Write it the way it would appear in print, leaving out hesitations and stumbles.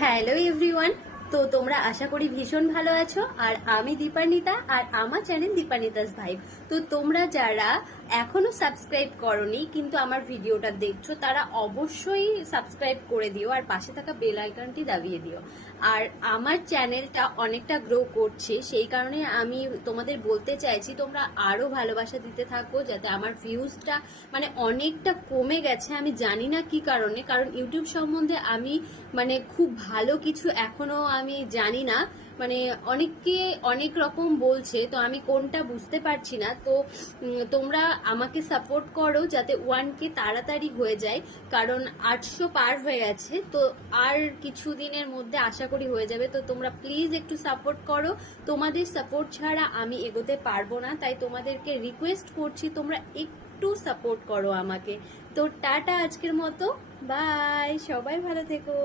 Hello everyone. তো তোমরা আশা করি ভীষণ ভালো আছো। আর আমি দীপান্বিতা, আর আমার চ্যানেল দীপান্বিতাস ভাইব। তো তোমরা যারা এখনো সাবস্ক্রাইব করনি কিন্তু আমার ভিডিওটা দেখছো, তারা অবশ্যই সাবস্ক্রাইব করে দিও আর পাশে থাকা বেল আইকনটি দাবিয়ে দিও। আর আমার চ্যানেলটা অনেকটা গ্রো করছে, সেই কারণে আমি তোমাদের বলতে চাইছি তোমরা আরো ভালোবাসা দিতে থাকো, যাতে আমার ভিউজটা মানে অনেকটা কমে গেছে। আমি জানি না কি কারণে, কারণ ইউটিউব সম্বন্ধে আমি মানে খুব ভালো কিছু এখনো আমি জানি না। মানে অনেককে অনেক রকম বলছে, তো আমি কোনটা বুঝতে পারছি না। তো তোমরা আমাকে সাপোর্ট করো যাতে 1K তাড়াতাড়ি হয়ে যায়, কারণ 800 পার হয়ে গেছে। তো আর কিছু দিনের মধ্যে আশা করি হয়ে যাবে। তো তোমরা প্লিজ একটু সাপোর্ট করো, তোমাদের সাপোর্ট ছাড়া আমি এগোতে পারবো না। তাই তোমাদেরকে রিকোয়েস্ট করছি তোমরা একটু সাপোর্ট করো আমাকে। তো টাটা আজকের মতো, বাই, সবাই ভালো থেকো।